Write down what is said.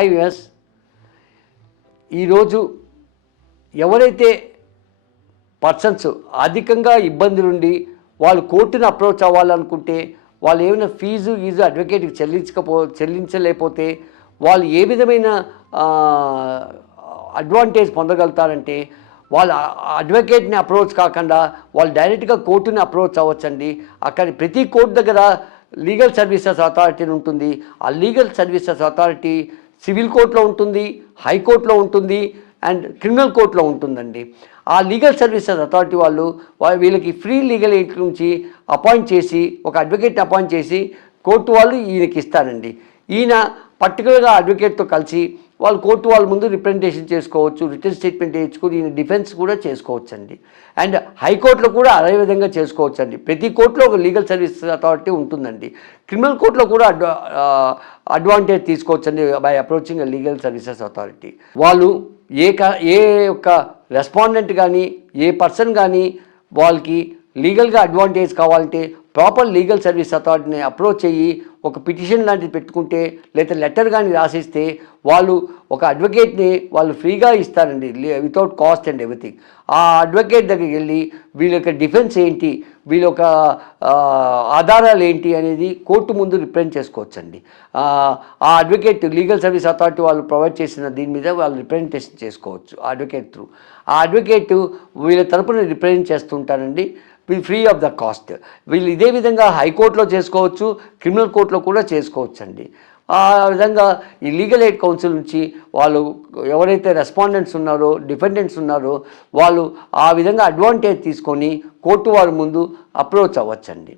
Hi viewers, ఈరోజు ఎవరైతే persons అధికంగా ఇబ్బందులుండి వాళ్ళు కోర్టును అప్రోచ్ అవ్వాలనుకుంటే, వాళ్ళు ఏమైనా ఫీజు అడ్వకేట్కి చెల్లించలేకపోతే వాళ్ళు ఏ విధమైన అడ్వాంటేజ్ పొందగలుగుతారంటే, వాళ్ళ అడ్వకేట్ని అప్రోచ్ కాకుండా వాళ్ళు డైరెక్ట్గా కోర్టుని అప్రోచ్ అవ్వచ్చండి. అక్కడ ప్రతి కోర్టు దగ్గర లీగల్ సర్వీసెస్ అథారిటీ ఉంటుంది. ఆ లీగల్ సర్వీసెస్ అథారిటీ సివిల్ కోర్టులో ఉంటుంది, హైకోర్టులో ఉంటుంది అండ్ క్రిమినల్ కోర్టులో ఉంటుందండి. ఆ లీగల్ సర్వీసెస్ అథారిటీ వాళ్ళు వీళ్ళకి ఫ్రీ లీగల్ ఎయిడ్ నుంచి అపాయింట్ చేసి, ఒక అడ్వకేట్ని అపాయింట్ చేసి కోర్టు వాళ్ళు ఈయనకి ఇస్తారండి. ఈయన పర్టికులర్గా అడ్వకేట్తో కలిసి వాళ్ళు కోర్టు వాళ్ళ ముందు రిప్రజెంటేషన్ చేసుకోవచ్చు, రిటర్న్ స్టేట్మెంట్ వేయించుకొని ఈయన డిఫెన్స్ కూడా చేసుకోవచ్చండి. అండ్ హైకోర్టులో కూడా అదే విధంగా చేసుకోవచ్చండి. ప్రతి కోర్టులో ఒక లీగల్ సర్వీస్ అథారిటీ ఉంటుందండి. క్రిమినల్ కోర్టులో కూడా అడ్వాంటేజ్ తీసుకోవచ్చండి by approaching legal services authority. వాళ్ళు ఏ యొక్క రెస్పాండెంట్ కానీ ఏ పర్సన్ కానీ వాళ్ళకి లీగల్గా అడ్వాంటేజ్ కావాలంటే ప్రాపర్ లీగల్ సర్వీస్ అథారిటీని అప్రోచ్ అయ్యి ఒక పిటిషన్ లాంటిది పెట్టుకుంటే, లేదా లెటర్ కానీ రాసిస్తే వాళ్ళు ఒక అడ్వకేట్ని వాళ్ళు ఫ్రీగా ఇస్తారండి, వితౌట్ కాస్ట్ అండ్ ఎవ్రీథింగ్. ఆ అడ్వకేట్ దగ్గరికి వెళ్ళి వీళ్ళ యొక్క డిఫెన్స్ ఏంటి, వీళ్ళ యొక్క ఆధారాలు ఏంటి అనేది కోర్టు ముందు రిప్రజెంట్ చేసుకోవచ్చండి. ఆ అడ్వకేట్ లీగల్ సర్వీస్ అథారిటీ వాళ్ళు ప్రొవైడ్ చేసిన దీని మీద వాళ్ళు రిప్రజెంటేషన్ చేసుకోవచ్చు ఆ అడ్వకేట్ త్రూ. ఆ అడ్వకేట్ వీళ్ళ తరపున రిప్రజెంట్ చేస్తుంటారండి, ఫ్రీ ఆఫ్ ద కాస్ట్. వీళ్ళు ఇదే విధంగా హైకోర్టులో చేసుకోవచ్చు, క్రిమినల్ కోర్టులో కూడా చేసుకోవచ్చు అండి. ఆ విధంగా ఈ లీగల్ ఎయిడ్ కౌన్సిల్ నుంచి వాళ్ళు ఎవరైతే రెస్పాండెంట్స్ ఉన్నారో, డిఫెండెంట్స్ ఉన్నారో వాళ్ళు ఆ విధంగా అడ్వాంటేజ్ తీసుకొని కోర్టు వారి ముందు అప్రోచ్ అవ్వచ్చండి.